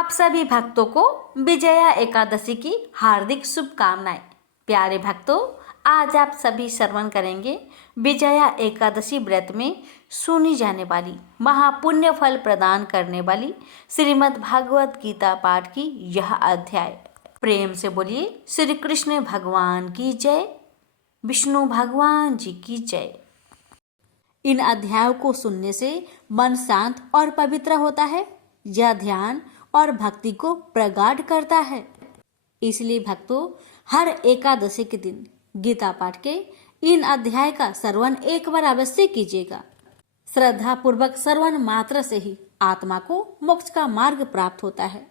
आप सभी भक्तों को विजया एकादशी की हार्दिक शुभकामनाएं। प्यारे भक्तों, आज आप सभी श्रवण करेंगे विजया एकादशी व्रत में सुनी जाने वाली महापुण्य फल प्रदान करने वाली श्रीमद् भागवत गीता पाठ की यह अध्याय। प्रेम से बोलिए श्री कृष्ण भगवान की जय, विष्णु भगवान जी की जय। इन अध्यायों को सुनने से मन शांत और पवित्र होता है। यह ध्यान और भक्ति को प्रगाढ़ करता है। इसलिए भक्तों, हर एकादशी के दिन गीता पाठ के इन अध्याय का श्रवण एक बार अवश्य कीजिएगा। श्रद्धा पूर्वक श्रवण मात्र से ही आत्मा को मोक्ष का मार्ग प्राप्त होता है।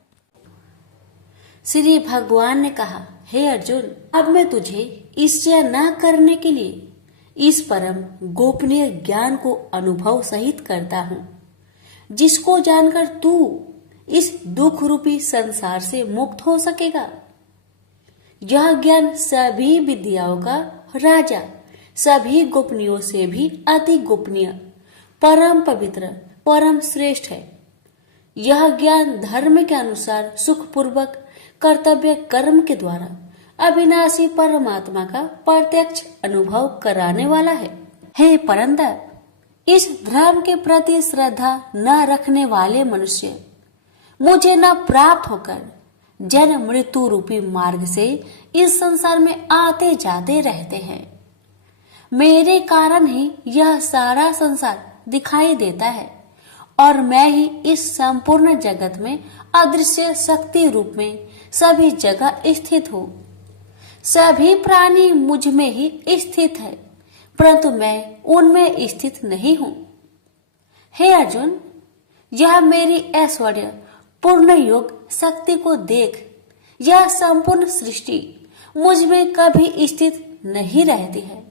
श्री भगवान ने कहा, हे अर्जुन, अब मैं तुझे ईर्ष्या न करने के लिए इस परम गोपनीय ज्ञान को अनुभव सहित करता हूँ, जिसको जानकर तू इस दुख रूपी संसार से मुक्त हो सकेगा। यह ज्ञान सभी विद्याओं का राजा, सभी गोपनीयों से भी अति गोपनीय, परम पवित्र, परम श्रेष्ठ है। यह ज्ञान धर्म के अनुसार सुखपूर्वक कर्तव्य कर्म के द्वारा अविनाशी परमात्मा का प्रत्यक्ष अनुभव कराने वाला है। हे परंतप, इस धर्म के प्रति श्रद्धा न रखने वाले मनुष्य मुझे न प्राप्त होकर जन्म मृत्यु रूपी मार्ग से इस संसार में आते जाते रहते हैं। मेरे कारण ही यह सारा संसार दिखाई देता है और मैं ही इस संपूर्ण जगत में अदृश्य शक्ति रूप में सभी जगह स्थित हूँ। सभी प्राणी मुझ में ही स्थित है, परंतु मैं उनमें स्थित नहीं हूँ। हे अर्जुन, यह मेरी ऐश्वर्य पूर्ण योग शक्ति को देख। यह संपूर्ण सृष्टि मुझ में कभी स्थित नहीं रहती है,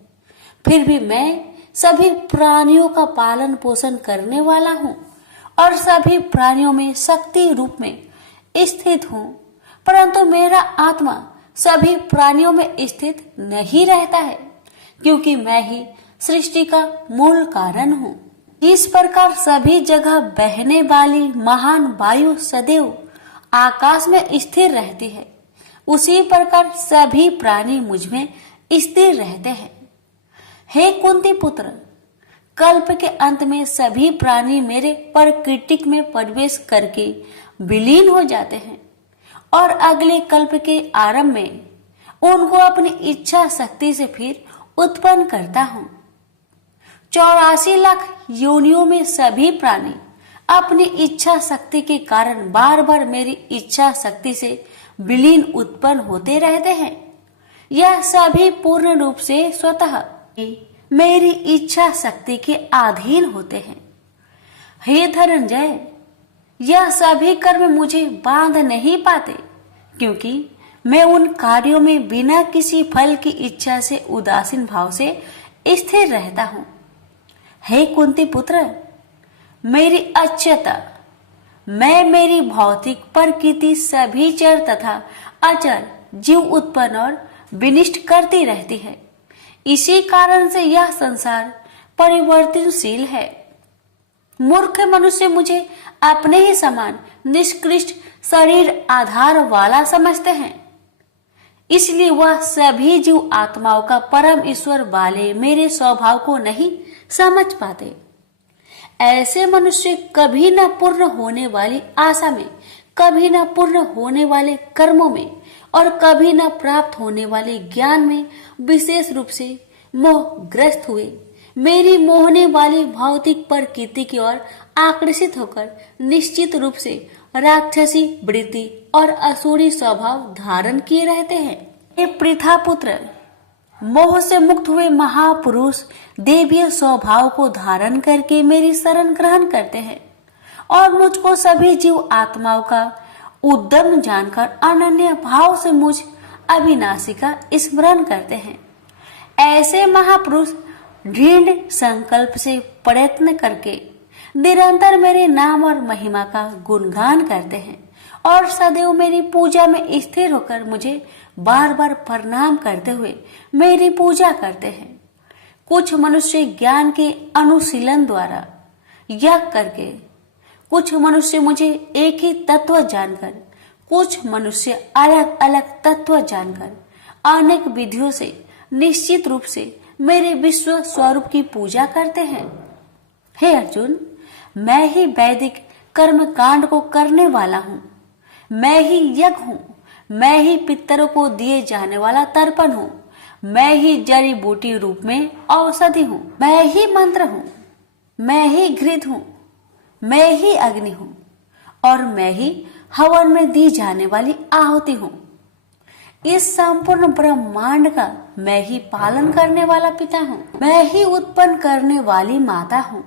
फिर भी मैं सभी प्राणियों का पालन पोषण करने वाला हूँ और सभी प्राणियों में शक्ति रूप में स्थित हूँ, परंतु मेरा आत्मा सभी प्राणियों में स्थित नहीं रहता है, क्योंकि मैं ही सृष्टि का मूल कारण हूँ। इस प्रकार सभी जगह बहने वाली महान वायु सदैव आकाश में स्थिर रहती है, उसी प्रकार सभी प्राणी मुझ में स्थिर रहते हैं। हे कुंती पुत्र, कल्प के अंत में सभी प्राणी मेरे प्रकृति में प्रवेश करके विलीन हो जाते हैं और अगले कल्प के आरंभ में उनको अपनी इच्छा शक्ति से फिर उत्पन्न करता हूँ। 84 लाख योनियों में सभी प्राणी अपनी इच्छा शक्ति के कारण बार बार मेरी इच्छा शक्ति से विलीन उत्पन्न होते रहते हैं। यह सभी पूर्ण रूप से स्वतः मेरी इच्छा शक्ति के अधीन होते हैं। हे धनंजय, यह सभी कर्म मुझे बांध नहीं पाते, क्योंकि मैं उन कार्यों में बिना किसी फल की इच्छा से उदासीन भाव से स्थिर रहता हूँ। हे कुंती पुत्र, मेरी अच्युता, मैं मेरी भौतिक प्रकृति सभी चर तथा अचर जीव उत्पन्न और विनिष्ट करती रहती है। इसी कारण से यह संसार परिवर्तनशील है। मूर्ख मनुष्य मुझे अपने ही समान निष्कृष्ट शरीर आधार वाला समझते हैं, इसलिए वह सभी जीव आत्माओं का परम ईश्वर वाले मेरे स्वभाव को नहीं समझ पाते। ऐसे मनुष्य कभी न पूर्ण होने वाली आशा में, कभी न पूर्ण होने वाले कर्मों में और कभी न प्राप्त होने वाले ज्ञान में विशेष रूप से मोहग्रस्त हुए मेरी मोहने वाली भौतिक प्रकृति की ओर आकर्षित होकर निश्चित रूप से राक्षसी वृत्ति और असुरी स्वभाव धारण किए रहते हैं। हे पृथा पुत्र, मोह से मुक्त हुए महापुरुष देवीय स्वभाव को धारण करके मेरी शरण ग्रहण करते हैं और मुझको सभी जीव आत्माओं का उद्यम जानकर अनन्य भाव से मुझ अविनाशी का स्मरण करते हैं। ऐसे महापुरुष दृढ़ संकल्प से प्रयत्न करके निरंतर मेरे नाम और महिमा का गुणगान करते हैं और सदैव मेरी पूजा में स्थिर होकर मुझे बार बार प्रणाम करते हुए मेरी पूजा करते हैं। कुछ मनुष्य ज्ञान के अनुशीलन द्वारा यज्ञ करके कुछ मनुष्य मुझे एक ही तत्व जानकर, कुछ मनुष्य अलग अलग तत्व जानकर अनेक विधियों से निश्चित रूप से मेरे विश्व स्वरूप की पूजा करते हैं। हे अर्जुन, मैं ही वैदिक कर्म कांड को करने वाला हूँ, मैं ही यज्ञ हूँ, मैं ही पितरों को दिए जाने वाला तर्पण हूँ, मैं ही जड़ी बूटी रूप में औषधि हूँ, मैं ही मंत्र हूँ, मैं ही घृत हूँ, मैं ही अग्नि हूँ और मैं ही हवन में दी जाने वाली आहुति हूँ। इस संपूर्ण ब्रह्मांड का मैं ही पालन करने वाला पिता हूँ, मैं ही उत्पन्न करने वाली माता हूँ,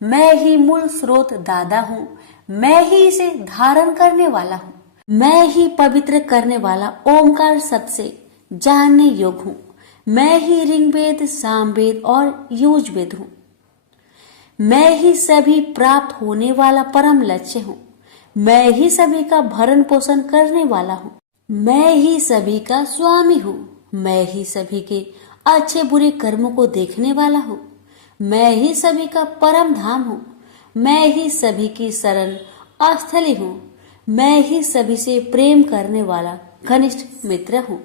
मैं ही मूल स्रोत दादा हूँ, मैं ही इसे धारण करने वाला हूँ, मैं ही पवित्र करने वाला ओमकार शब्द से जानने योग्य हूँ, मैं ही ऋग्वेद, सामवेद और यजुर्वेद हूँ, मैं ही सभी प्राप्त होने वाला परम लक्ष्य हूँ, मैं ही सभी का भरण पोषण करने वाला हूँ, मैं ही सभी का स्वामी हूँ, मैं ही सभी के अच्छे बुरे कर्मों को देखने वाला हूँ, मैं ही सभी का परम धाम हूँ, मैं ही सभी की शरण स्थली हूँ, मैं ही सभी से प्रेम करने वाला घनिष्ठ मित्र हूँ,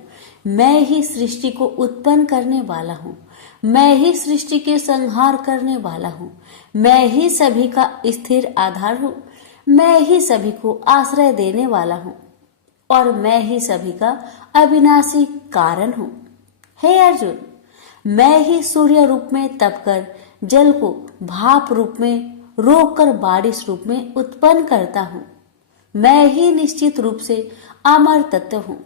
मैं ही सृष्टि को उत्पन्न करने वाला हूँ, मैं ही सृष्टि के संहार करने वाला हूँ, मैं ही सभी का स्थिर आधार हूँ, मैं ही सभी को आश्रय देने वाला हूँ और मैं ही सभी का अविनाशी कारण हूँ। हे अर्जुन, मैं ही सूर्य रूप में तपकर जल को भाप रूप में रोककर बारिश रूप में उत्पन्न करता हूँ, मैं ही निश्चित रूप से अमर तत्व हूँ,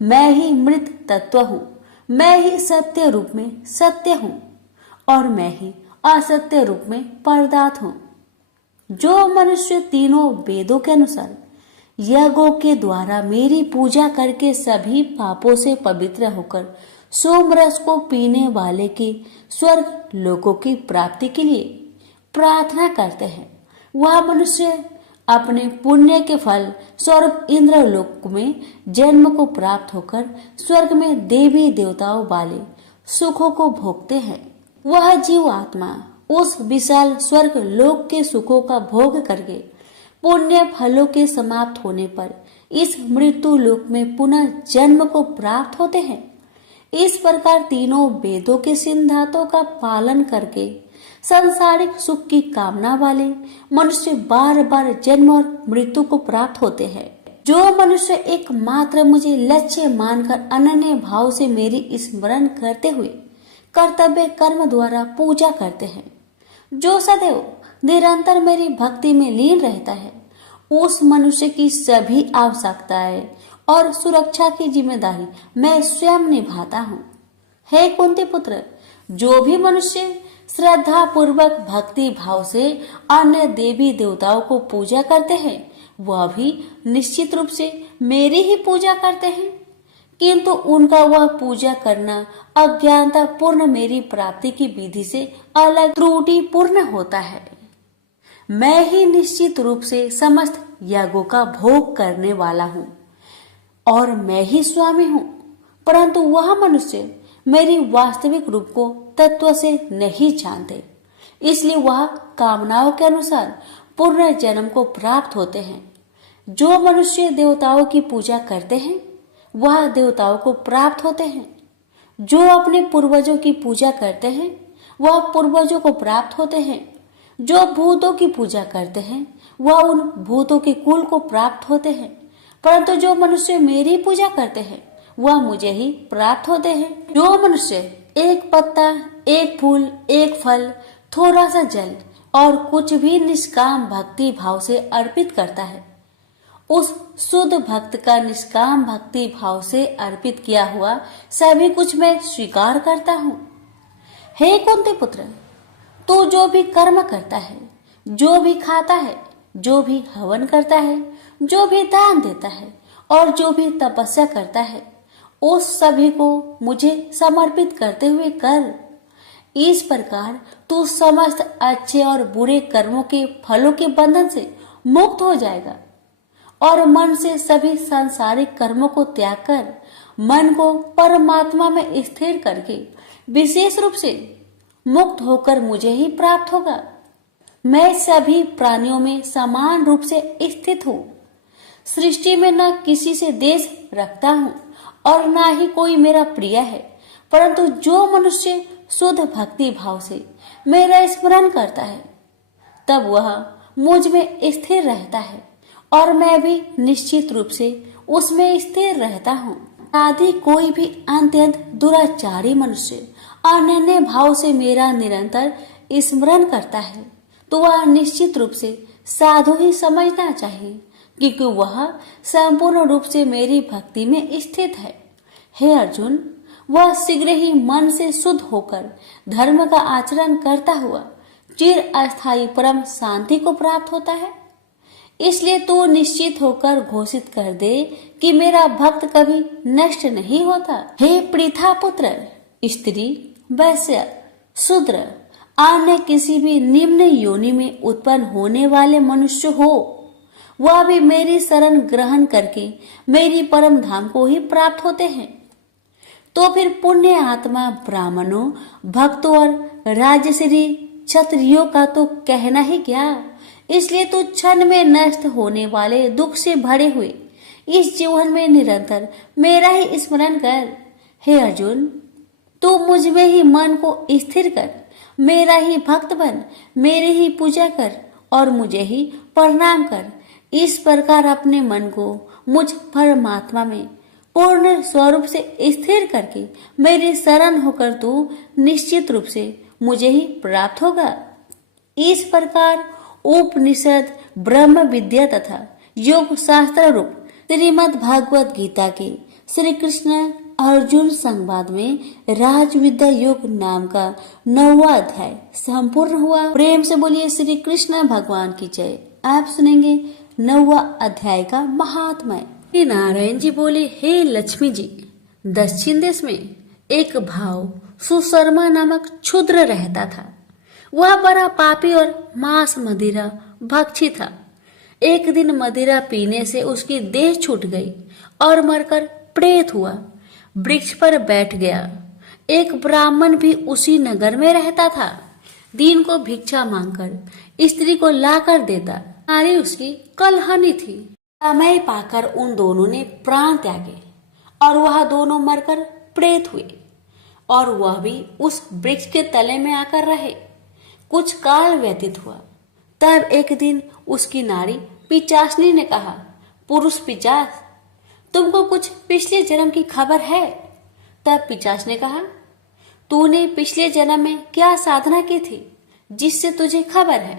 मैं ही मृत तत्व हूँ, मैं ही सत्य रूप में सत्य हूँ और मैं ही असत्य रूप में पदार्थ हूँ। जो मनुष्य तीनों वेदों के अनुसार यज्ञों के द्वारा मेरी पूजा करके सभी पापों से पवित्र होकर सोमरस को पीने वाले के स्वर्ग लोकों की प्राप्ति के लिए प्रार्थना करते हैं, वह मनुष्य अपने पुण्य के फल स्वर्ग इंद्रलोक में जन्म को प्राप्त होकर स्वर्ग में देवी देवताओं वाले सुखों को भोगते हैं। वह जीव आत्मा उस विशाल स्वर्ग लोक के सुखों का भोग करके पुण्य फलों के समाप्त होने पर इस मृत्यु लोक में पुनः जन्म को प्राप्त होते हैं। इस प्रकार तीनों वेदों के सिद्धांतों का पालन करके सांसारिक सुख की कामना वाले मनुष्य बार बार जन्म और मृत्यु को प्राप्त होते हैं। जो मनुष्य एकमात्र मुझे लक्ष्य मानकर अनन्य भाव से मेरी स्मरण करते हुए कर्तव्य कर्म द्वारा पूजा करते हैं, जो सदैव निरंतर मेरी भक्ति में लीन रहता है, उस मनुष्य की सभी आवश्यकताएं और सुरक्षा की जिम्मेदारी मैं स्वयं निभाता हूँ। हे कुंती पुत्र, जो भी मनुष्य श्रद्धा पूर्वक भक्ति भाव से अन्य देवी देवताओं को पूजा करते हैं, वह भी निश्चित रूप से मेरी ही पूजा करते हैं, किंतु उनका वह पूजा करना अज्ञानता पूर्ण मेरी प्राप्ति की विधि से अलग त्रुटि पूर्ण होता है। मैं ही निश्चित रूप से समस्त यागों का भोग करने वाला हूँ और मैं ही स्वामी हूँ, परंतु वह मनुष्य मेरी वास्तविक रूप को तत्व से नहीं जानते, इसलिए वह कामनाओं के अनुसार पूर्ण जन्म को प्राप्त होते हैं। जो मनुष्य देवताओं की पूजा करते हैं वह देवताओं को प्राप्त होते हैं, जो अपने पूर्वजों की पूजा करते हैं वह पूर्वजों को प्राप्त होते हैं, जो भूतों की पूजा करते हैं वह उन भूतों के कुल को प्राप्त होते हैं, परंतु जो मनुष्य मेरी पूजा करते हैं वह मुझे ही प्राप्त होते हैं। जो मनुष्य एक पत्ता, एक फूल, एक फल, थोड़ा सा जल और कुछ भी निष्काम भक्ति भाव से अर्पित करता है, उस शुद्ध भक्त का निष्काम भक्ति भाव से अर्पित किया हुआ सभी कुछ मैं स्वीकार करता हूँ। हे कुंती पुत्र, तू जो भी कर्म करता है, जो भी खाता है, जो भी हवन करता है, जो भी दान देता है और जो भी तपस्या करता है, उस सभी को मुझे समर्पित करते हुए कर। इस प्रकार तू समस्त अच्छे और बुरे कर्मों के फलों के बंधन से मुक्त हो जाएगा और मन से सभी सांसारिक कर्मों को त्याग कर मन को परमात्मा में स्थिर करके विशेष रूप से मुक्त होकर मुझे ही प्राप्त होगा। मैं सभी प्राणियों में समान रूप से स्थित हूँ। सृष्टि में न किसी से देश रखता हूँ और न ही कोई मेरा प्रिय है, परंतु जो मनुष्य शुद्ध भक्ति भाव से मेरा स्मरण करता है तब वह मुझ में स्थिर रहता है और मैं भी निश्चित रूप से उसमें स्थिर रहता हूँ। आदि कोई भी अत्यंत दुराचारी मनुष्य अनन्य भाव से मेरा निरंतर स्मरण करता है तो वह निश्चित रूप से साधु ही समझना चाहिए, क्योंकि वह संपूर्ण रूप से मेरी भक्ति में स्थित है। हे अर्जुन, वह शीघ्र ही मन से शुद्ध होकर धर्म का आचरण करता हुआ चिर अस्थायी परम शांति को प्राप्त होता है। इसलिए तू निश्चित होकर घोषित कर दे कि मेरा भक्त कभी नष्ट नहीं होता। हे पृथा पुत्र, स्त्री, वैश्य, शूद्र, अन्य किसी भी निम्न योनि में उत्पन्न होने वाले मनुष्य हो, वह भी मेरी शरण ग्रहण करके मेरी परम धाम को ही प्राप्त होते हैं। तो फिर पुण्य आत्मा ब्राह्मणों, भक्तों और राजश्री क्षत्रियों का तो कहना ही क्या। इसलिए तू क्षण में नष्ट होने वाले दुख से भरे हुए इस जीवन में निरंतर मेरा ही स्मरण कर। हे अर्जुन, तू मुझ में ही मन को स्थिर कर, मेरा ही भक्त बन, मेरी ही पूजा कर और मुझे ही प्रणाम कर। इस प्रकार अपने मन को मुझ परमात्मा में पूर्ण स्वरूप से स्थिर करके मेरी शरण होकर तू निश्चित रूप से मुझे ही प्राप्त होगा। इस प्रकार उपनिषद, ब्रह्म विद्या तथा योग शास्त्र रूप श्रीमद् भागवत गीता के श्री कृष्ण अर्जुन संवाद में राज विद्या योग नाम का 9वां अध्याय संपूर्ण हुआ। प्रेम से बोलिए श्री कृष्ण भगवान की जय। आप सुनेंगे 9वां अध्याय का महात्म्य। श्री नारायण जी बोले, हे लक्ष्मी जी, दक्षिण देश में एक भाव सुशर्मा नामक क्षुद्र रहता था। वह बड़ा पापी और मांस मदिरा भक्षी था। एक दिन मदिरा पीने से उसकी देह छूट गई और मरकर प्रेत हुआ। वृक्ष पर बैठ गया। एक ब्राह्मण भी उसी नगर में रहता था। दिन को भिक्षा मांगकर स्त्री को लाकर देता। नारी उसकी कलहानी थी। समय पाकर उन दोनों ने प्राण त्यागे और वह दोनों मरकर प्रेत हुए और वह भी उस वृक्ष के तले में आकर रहे। कुछ काल व्यतीत हुआ। तब एक दिन उसकी नारी पिचासनी ने कहा, पुरुष पिचास, तुमको कुछ पिछले जन्म की खबर है? तब पिचास ने कहा, तूने पिछले जन्म में क्या साधना की थी जिससे तुझे खबर है?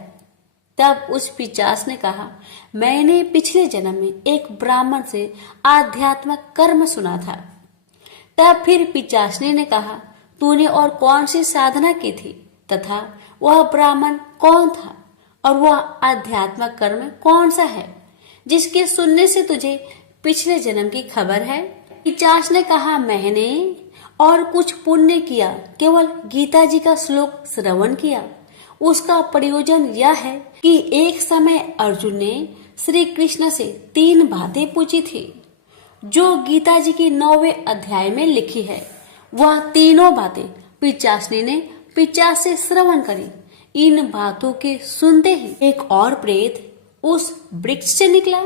तब उस पिचास ने कहा, मैंने पिछले जन्म में एक ब्राह्मण से आध्यात्मिक कर्म सुना था। तब फिर पिचासनी ने कहा, तूने और कौन सी साधना की थी तथा वह ब्राह्मण कौन था और वह आध्यात्मिक कर्म कौन सा है जिसके सुनने से तुझे पिछले जन्म की खबर है? पिचास ने कहा, मैंने और कुछ पुण्य किया, केवल गीता जी का श्लोक श्रवण किया। उसका प्रयोजन यह है कि एक समय अर्जुन ने श्री कृष्ण से 3 बातें पूछी थी जो गीता जी की 9वें अध्याय में लिखी है। वह तीनों बातें पिचासनी ने पिचास से श्रवण करी। इन बातों के सुनते ही एक और प्रेत उस वृक्ष से निकला।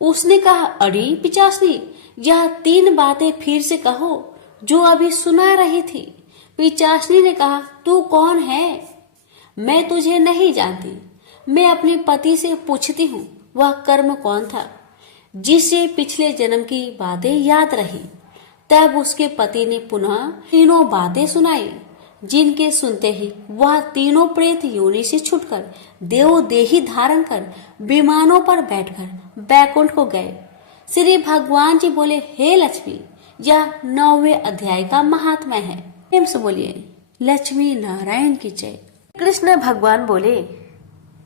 उसने कहा, अरे पिचासनी, यह 3 बातें फिर से कहो जो अभी सुना रही थी। पिचासनी ने कहा, तू कौन है? मैं तुझे नहीं जानती। मैं अपने पति से पूछती हूँ वह कर्म कौन था जिसे पिछले जन्म की बातें याद रही। तब उसके पति ने पुनः तीनों बातें सुनाई, जिनके सुनते ही वह तीनों प्रेत योनि से छूटकर देव देही धारण कर विमानों पर बैठकर बैकुंठ को गए। श्री भगवान जी बोले, हे लक्ष्मी, यह 9वें अध्याय का महात्म्य है। प्रेम से बोलिए लक्ष्मी नारायण की जय। कृष्ण भगवान बोले,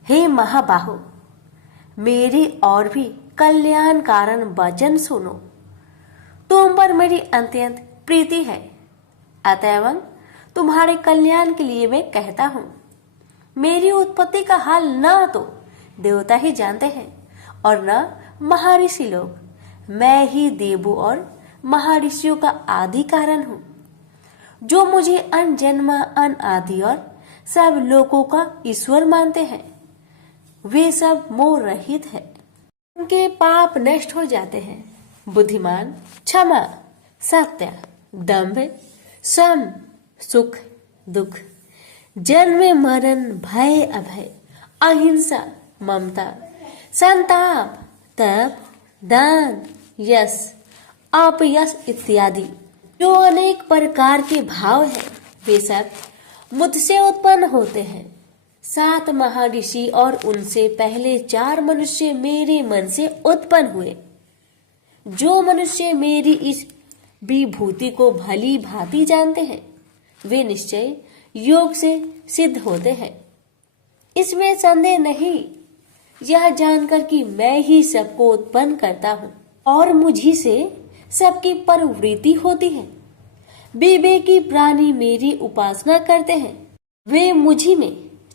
हे महाबाहो, मेरी और भी कल्याण कारण वचन सुनो। तुम पर मेरी अत्यंत प्रीति है, अतएव तुम्हारे कल्याण के लिए मैं कहता हूँ। मेरी उत्पत्ति का हाल न तो देवता ही जानते हैं और न महर्षि लोग। मैं ही देवों और महर्षियों का आदि कारण हूँ, जो मुझे अन जन्म अन आदि और सब लोगों का ईश्वर मानते हैं। वे सब मोह रहित है, उनके पाप नष्ट हो जाते हैं। बुद्धिमान क्षमा, सत्य, दम्भ, सम, सुख, दुख, जन्म मरण, भय अभय, अहिंसा, ममता, संताप, तप, दान, यश, अपयश इत्यादि जो अनेक प्रकार के भाव हैं, वे सब मुझसे उत्पन्न होते हैं। 7 महर्षि और उनसे पहले 4 मनुष्य मेरे मन से उत्पन्न हुए। जो मनुष्य मेरी इस विभूति को भली भांति जानते हैं, वे निश्चय योग से सिद्ध होते हैं। इसमें संदेह नहीं, यह जानकर कि मैं ही सबको उत्पन्न करता हूँ और मुझी से सबकी प्रवृत्ति होती है। विवेकी प्राणी मेरी उपासना करते हैं, वे मुझी में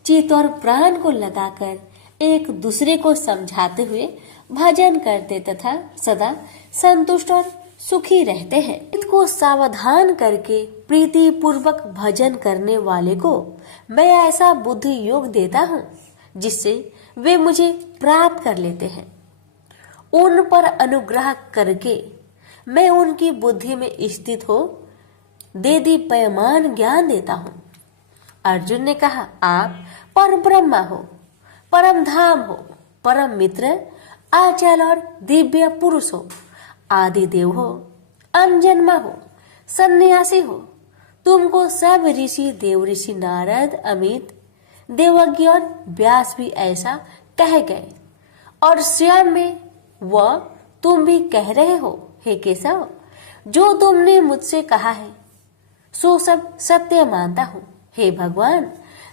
चित्त और प्राण को लगाकर एक दूसरे को समझाते हुए भजन करते तथा सदा संतुष्ट और सुखी रहते हैं। चित्त को सावधान करके प्रीति पूर्वक भजन करने वाले को मैं ऐसा बुद्धि योग देता हूँ जिससे वे मुझे प्राप्त कर लेते हैं। उन पर अनुग्रह करके मैं उनकी बुद्धि में स्थित हो देदीप्यमान ज्ञान देता हूँ। अर्जुन ने कहा, आप परम ब्रह्मा हो, परम धाम हो, परम मित्र, आचल और दिव्य पुरुष हो, आदि देव हो, अनजन्मा हो, सन्यासी हो। तुमको सब ऋषि, देव ऋषि नारद, अमित, देवज्ञ और व्यास भी ऐसा कह गए और स्वयं में वह तुम भी कह रहे हो। हे केशव, जो तुमने मुझसे कहा है सो सब सत्य मानता हूँ। हे भगवान,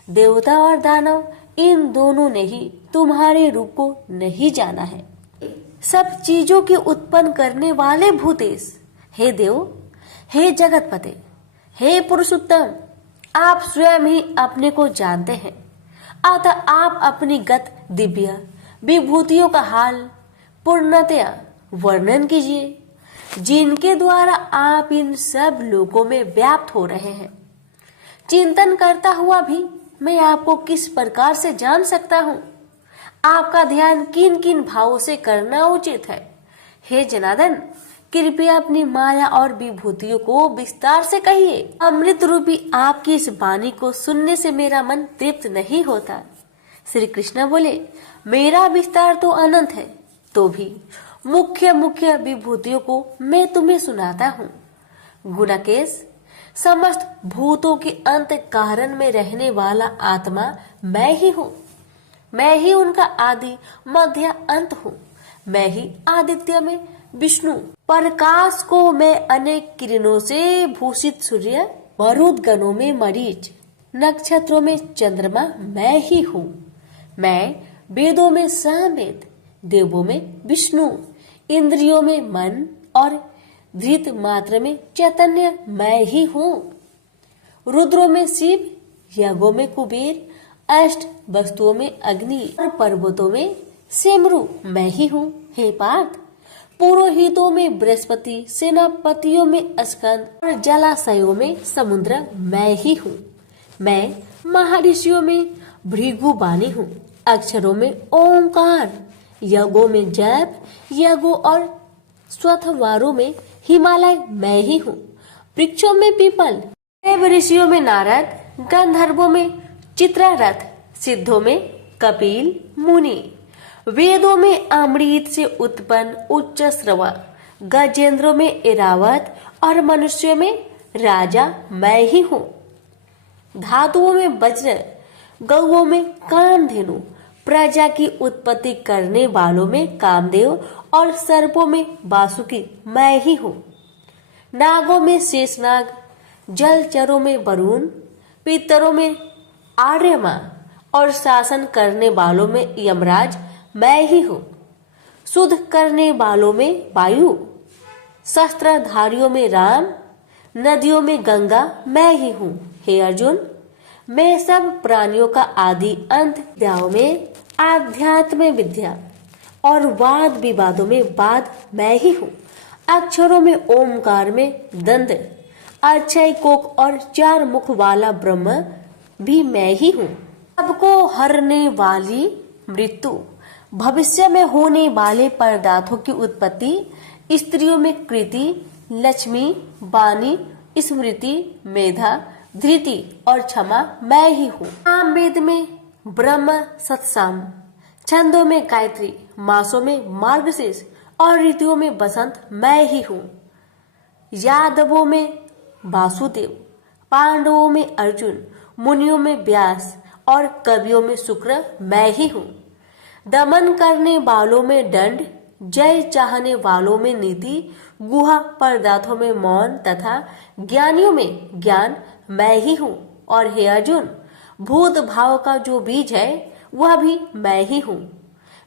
देवता और दानव इन दोनों ने ही तुम्हारे रूप को नहीं जाना है। सब चीजों के उत्पन्न करने वाले भूतेश, हे देव, हे जगतपते, हे पुरुषोत्तम, आप स्वयं ही अपने को जानते हैं। अतः आप अपनी गत दिव्य विभूतियों का हाल पूर्णतया वर्णन कीजिए, जिनके द्वारा आप इन सब लोकों में व्याप्त हो रहे हैं। चिंतन करता हुआ भी मैं आपको किस प्रकार से जान सकता हूँ? आपका ध्यान किन किन भावों से करना उचित है? हे जनार्दन, कृपया अपनी माया और विभूतियों को विस्तार से कहिए। अमृत रूपी आपकी इस वाणी को सुनने से मेरा मन तृप्त नहीं होता। श्री कृष्ण बोले, मेरा विस्तार तो अनंत है, तो भी मुख्य मुख्य विभूतियों को मैं तुम्हें सुनाता हूँ। गुणकेश, समस्त भूतों के अंत कारण में रहने वाला आत्मा मैं ही हूँ। मैं ही उनका आदि मध्य अंत हूँ। मैं ही आदित्य में विष्णु, प्रकाश को मैं अनेक किरणों से भूषित सूर्य, मरुद गणों में मरीच, नक्षत्रों में चंद्रमा मैं ही हूँ। मैं वेदों में सामवेद, देवों में विष्णु, इंद्रियों में मन और धृत मात्र में चैतन्य मैं ही हूँ। रुद्रों में शिव, यज्ञों में कुबेर, अष्ट वस्तुओं में अग्नि और पर्वतों में सेमरु मैं ही हूँ। हे पार्थ, पुरोहितों में बृहस्पति, सेनापतियों में स्कंद और जलाशयों में समुद्र मैं ही हूँ। मैं महर्षियों में भृगुबानी हूँ, अक्षरों में ओंकार, यज्ञों में जप, यज्ञों और स्वथवारों में हिमालय मैं ही हूँ। वृक्षों में पीपल, देव ऋषियों में नारद, गंधर्वों में चित्ररथ, सिद्धों में कपिल मुनि, वेदों में अमृत से उत्पन्न उच्च श्रवा, गजेंद्रों में ऐरावत और मनुष्यों में राजा मैं ही हूँ। धातुओं में वज्र, गौओं में कामधेनु, प्रजा की उत्पत्ति करने वालों में कामदेव और सर्पों में वासुकी मैं ही हूँ। नागों में शेषनाग, जलचरों में वरुण, पितरों में आर्यमा और शासन करने वालों में यमराज मैं ही हूँ। शुद्ध करने वालों में वायु, शस्त्रधारियों में राम, नदियों में गंगा मैं ही हूँ। हे अर्जुन, मैं सब प्राणियों का आदि अंत विद्याओं में आध्यात्म विद्या और वाद विवादों में वाद मैं ही हूँ। अक्षरों में ओमकार में दंड, अक्षय कोक और 4 मुख वाला ब्रह्म भी मैं ही हूँ। सबको हरने वाली मृत्यु, भविष्य में होने वाले पदार्थों की उत्पत्ति, स्त्रियों में कृति, लक्ष्मी, वाणी, स्मृति, मेधा, धृति और क्षमा मैं ही हूँ। वेद में ब्रह्म सत्साम, छंदों में गायत्री, मासों में मार्गशीर्ष और ऋतुओं में बसंत मैं ही हूँ। यादवों में वासुदेव, पांडवों में अर्जुन, मुनियों में व्यास और कवियों में शुक्र मैं ही हूँ। दमन करने वालों में दंड, जय चाहने वालों में नीति, गुहा पदार्थों में मौन तथा ज्ञानियों में ज्ञान मैं ही हूँ। और हे अर्जुन, भूत भाव का जो बीज है वह भी मैं ही हूँ।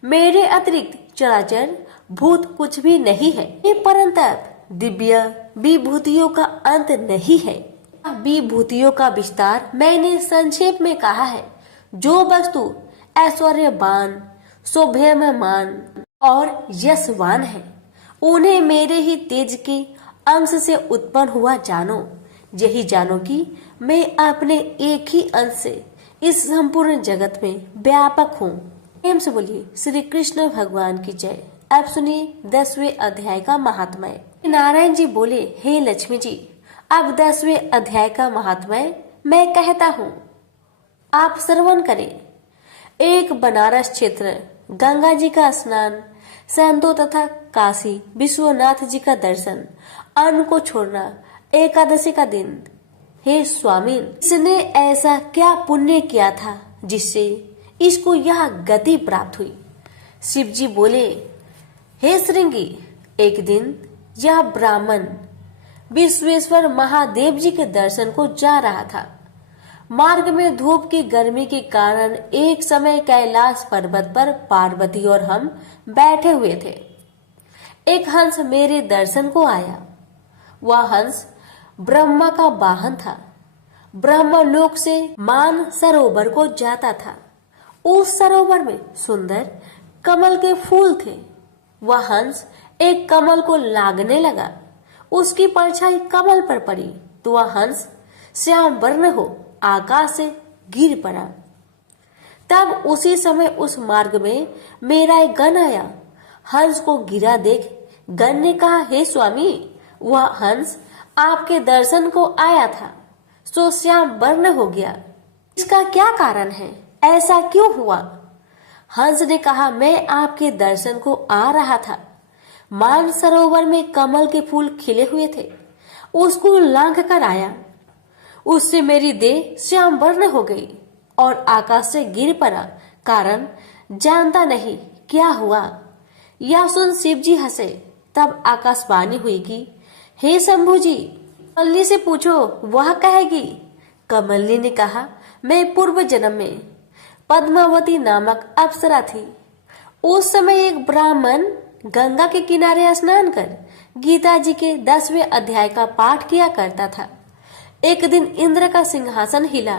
मेरे अतिरिक्त चराचर भूत कुछ भी नहीं है। परंतप दिव्य विभूतियों का अंत नहीं है। विभूतियों का विस्तार मैंने संक्षेप में कहा है। जो वस्तु ऐश्वर्यवान, शोभायमान और यशवान है, उन्हें मेरे ही तेज के अंश से उत्पन्न हुआ जानो। यही जानो कि मैं अपने एक ही अंश से इस संपूर्ण जगत में व्यापक हूँ। प्रेम से बोलिए श्री कृष्ण भगवान की जय। अब सुनिए 10वें अध्याय का महात्म्य। नारायण जी बोले, हे लक्ष्मी जी, अब 10वें अध्याय का महात्म्य मैं कहता हूँ, आप श्रवण करें। एक बनारस क्षेत्र, गंगा जी का स्नान, संतों तथा काशी विश्वनाथ जी का दर्शन, अन्न को छोड़ना, एकादशी का दिन। हे स्वामी, इसने ऐसा क्या पुण्य किया था जिससे इसको यह गति प्राप्त हुई? शिव जी बोले, हे श्रृंगी, एक दिन यह ब्राह्मण विश्वेश्वर महादेव जी के दर्शन को जा रहा था। मार्ग में धूप की गर्मी के कारण एक समय कैलाश पर्वत पर पार्वती और हम बैठे हुए थे। एक हंस मेरे दर्शन को आया। वह हंस ब्रह्मा का वाहन था। ब्रह्मलोक से मान सरोवर को जाता था। उस सरोवर में सुंदर कमल के फूल थे। वह हंस एक कमल को लागने लगा। उसकी परछाई कमल पर पड़ी तो वह हंस श्याम वर्ण हो आकाश से गिर पड़ा। तब उसी समय उस मार्ग में मेरा एक गण आया। हंस को गिरा देख गण ने कहा, हे स्वामी, वह हंस आपके दर्शन को आया था, सो श्याम वर्ण हो गया। इसका क्या कारण है? ऐसा क्यों हुआ? हंस ने कहा, मैं आपके दर्शन को आ रहा था। मान सरोवर में कमल के फूल खिले हुए थे, उसको लांघ कर आया। उससे मेरी देह श्याम वर्ण हो गई और आकाश से गिर पड़ा। कारण जानता नहीं क्या हुआ। यह सुन शिव जी हंसे। तब आकाशवाणी हुई कि हे शंभु जी, कमलनी से पूछो, वह कहेगी। कमलनी ने कहा, मैं पूर्व जन्म में पद्मावती नामक अप्सरा थी। उस समय एक ब्राह्मण गंगा के किनारे स्नान कर गीता जी के 10वें अध्याय का पाठ किया करता था। एक दिन इंद्र का सिंहासन हिला।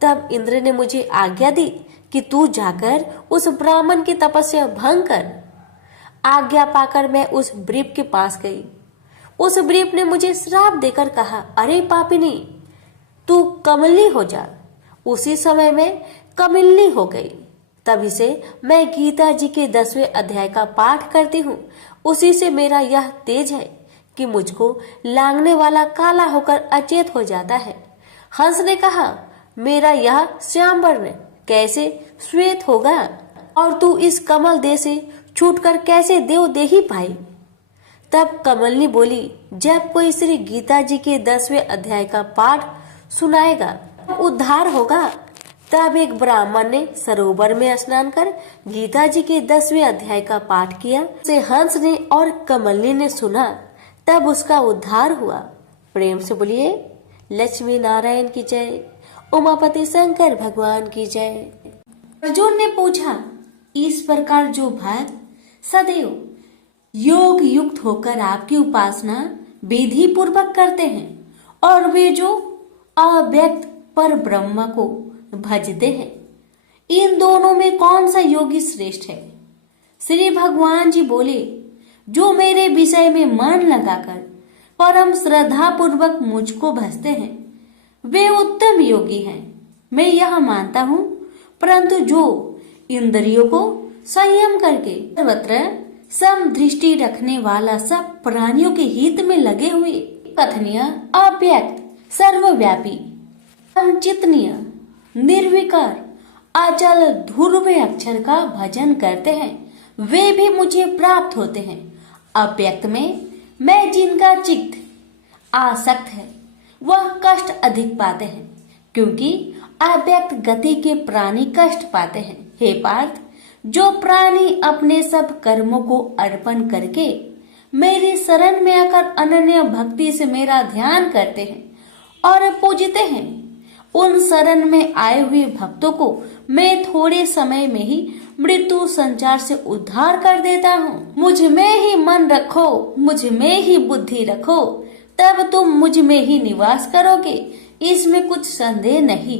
तब इंद्र ने मुझे आज्ञा दी कि तू जाकर उस ब्राह्मण की तपस्या भंग कर। आज्ञा पाकर मैं उस ब्रीप के पास गई। उस ब्रीप ने मुझे श्राप देकर कहा, अरे पापिनी, तू कमलनी हो जा। उसी समय में कमलनी हो गई। तभी से मैं गीता जी के 10वें अध्याय का पाठ करती हूँ। उसी से मेरा यह तेज है कि मुझको लांघने वाला काला होकर अचेत हो जाता है। हंस ने कहा, मेरा यह श्याम वर्ण कैसे श्वेत होगा और तू इस कमल देह से छूटकर कैसे देव देही पाई? तब कमलनी बोली, जब कोई श्री गीता जी के 10वें अध्याय का पाठ सुनाएगा उद्धार होगा। तब एक ब्राह्मण ने सरोवर में स्नान कर गीता जी के 10वें अध्याय का पाठ किया। से हंस ने और कमलनी ने सुना, तब उसका उद्धार हुआ। प्रेम से बोलिए लक्ष्मी नारायण की जय, उमापति शंकर भगवान की जय। अर्जुन ने पूछा, इस प्रकार जो भक्त सदैव योग युक्त होकर आपकी उपासना विधि पूर्वक करते हैं और वे जो अव्यक्त पर ब्रह्म को भजते हैं, इन दोनों में कौन सा योगी श्रेष्ठ है? श्री भगवान जी बोले, जो मेरे विषय में मन लगाकर परम श्रद्धा पूर्वक मुझको भजते हैं वे उत्तम योगी हैं। मैं यह मानता हूँ, परंतु जो इंद्रियों को संयम करके सर्वत्र सम दृष्टि रखने वाला सब प्राणियों के हित में लगे हुए कथनीय, अव्यक्त, सर्वव्यापी, अचिंतनीय, निर्विकार, अचल ध्रुव अक्षर का भजन करते हैं, वे भी मुझे प्राप्त होते हैं। अव्यक्त में मैं जिनका चित्त आसक्त है वह कष्ट अधिक पाते हैं, क्योंकि अव्यक्त गति के प्राणी कष्ट पाते हैं। हे पार्थ, जो प्राणी अपने सब कर्मों को अर्पण करके मेरी शरण में आकर अनन्य भक्ति से मेरा ध्यान करते हैं और पूजते हैं, उन शरण में आए हुए भक्तों को मैं थोड़े समय में ही मृत्यु संचार से उद्धार कर देता हूँ। मुझ में ही मन रखो, मुझ में ही बुद्धि रखो, तब तुम मुझ में ही निवास करोगे, इसमें कुछ संदेह नहीं।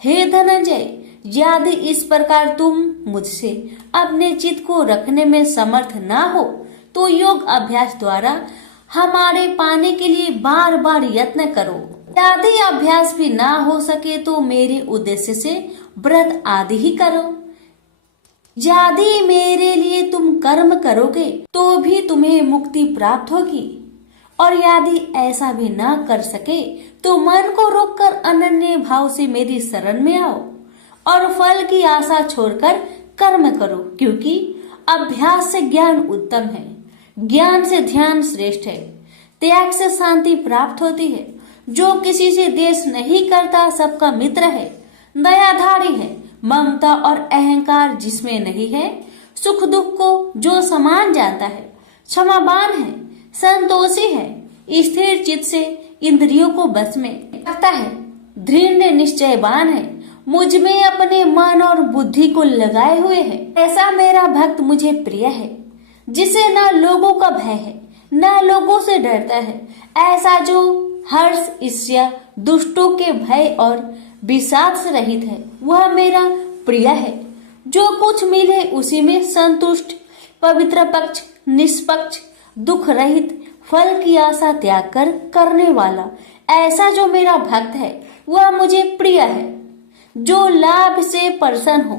हे धनंजय, यदि इस प्रकार तुम मुझसे अपने चित्त को रखने में समर्थ ना हो तो योग अभ्यास द्वारा हमारे पाने के लिए बार बार यत्न करो। यदि अभ्यास भी ना हो सके तो मेरे उद्देश्य से व्रत आदि ही करो। यदि मेरे लिए तुम कर्म करोगे तो भी तुम्हें मुक्ति प्राप्त होगी, और यदि ऐसा भी ना कर सके तो मन को रोककर अनन्य भाव से मेरी शरण में आओ और फल की आशा छोड़कर कर्म करो, क्योंकि अभ्यास से ज्ञान उत्तम है, ज्ञान से ध्यान श्रेष्ठ है, त्याग से शांति प्राप्त होती है। जो किसी से द्वेष नहीं करता सबका मित्र है, दयाधारी है, ममता और अहंकार जिसमें नहीं है, सुख दुख को जो समान जानता है, क्षमावान है, संतोषी है, स्थिर चित्त से इंद्रियों को बस में रखता है, दृढ़ निश्चयवान है, मुझ में अपने मन और बुद्धि को लगाए हुए है, ऐसा मेरा भक्त मुझे प्रिय है, जिसे न लोगों का भय है न लोगों से डरता है। ऐसा जो हर्ष, ईर्ष्या, दुष्टों के भय और विषाद से रहित है, वह मेरा प्रिय है। जो कुछ मिले उसी में संतुष्ट, पवित्र पक्ष, निष्पक्ष, दुख रहित, फल की आशा त्याग कर करने वाला, ऐसा जो मेरा भक्त है वह मुझे प्रिय है। जो लाभ से प्रसन्न हो,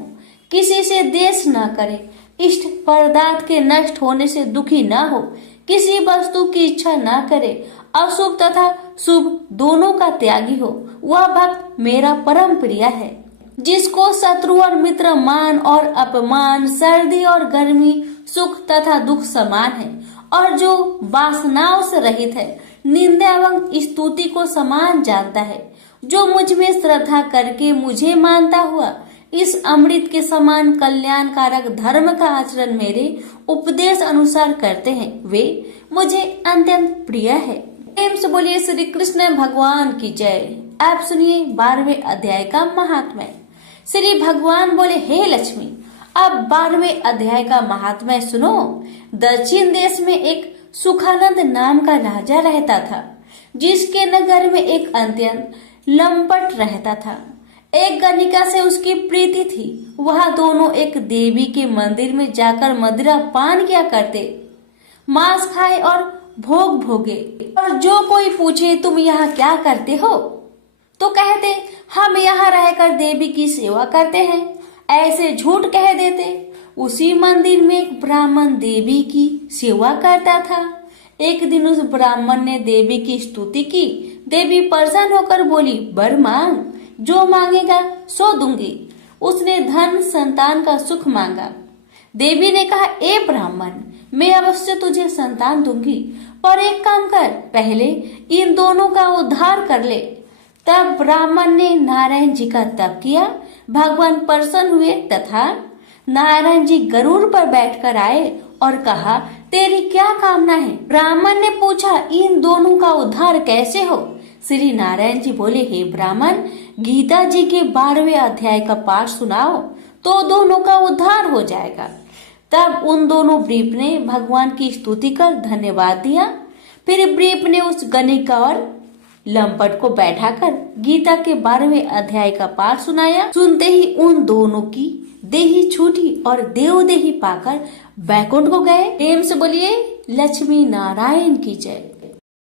किसी से द्वेष न करे, इष्ट पदार्थ के नष्ट होने से दुखी न हो, किसी वस्तु की इच्छा न करे, अशुभ तथा शुभ दोनों का त्यागी हो, वह भक्त मेरा परम प्रिय है। जिसको शत्रु और मित्र, मान और अपमान, सर्दी और गर्मी, सुख तथा दुख समान है, और जो वासनाओं से रहित है, निंदा एवं स्तुति को समान जानता है, जो मुझ में श्रद्धा करके मुझे मानता हुआ इस अमृत के समान कल्याणकारक धर्म का आचरण मेरे उपदेश अनुसार करते हैं, वे मुझे अत्यंत प्रिय है। प्रेम से बोलिए श्री कृष्ण भगवान की जय। आप सुनिए 12वें अध्याय का महात्म्य। श्री भगवान बोले, हे लक्ष्मी, अब 12वें अध्याय का महात्म्य सुनो। दक्षिण देश में एक सुखानंद नाम का राजा रहता था, जिसके नगर में एक अत्यंत लंपट रहता था। एक गणिका से उसकी प्रीति थी। वह दोनों एक देवी के मंदिर में जाकर मदिरा पान किया करते, मांस खाए और भोग भोगे। और जो कोई पूछे तुम यहाँ क्या करते हो, तो कहते हम यहाँ रहकर देवी की सेवा करते हैं, ऐसे झूठ कह देते। उसी मंदिर में एक ब्राह्मण देवी की सेवा करता था। एक दिन उस ब्राह्मण ने देवी की स्तुति की। देवी प्रसन्न होकर बोली, वर मांग, जो मांगेगा सो दूंगी। उसने धन, संतान का सुख मांगा। देवी ने कहा, ए ब्राह्मण, मैं अवश्य तुझे संतान दूंगी, पर एक काम कर, पहले इन दोनों का उद्धार कर ले। तब ब्राह्मण ने नारायण जी का तप किया। भगवान प्रसन्न हुए तथा नारायण जी गरुड़ पर बैठकर आए और कहा, तेरी क्या कामना है? ब्राह्मण ने पूछा, इन दोनों का उद्धार कैसे हो? श्री नारायण जी बोले, हे ब्राह्मण, गीता जी के 12वें अध्याय का पाठ सुनाओ तो दोनों का उद्धार हो जाएगा। तब उन दोनों ब्रीप ने भगवान की स्तुति कर धन्यवाद दिया। फिर ब्रीप ने उस गणिका और लंपट को बैठाकर गीता के 12वें अध्याय का पाठ सुनाया। सुनते ही उन दोनों की देही छूटी और देव देही पाकर बैकुंठ को गए। प्रेम से बोलिए लक्ष्मी नारायण की जय।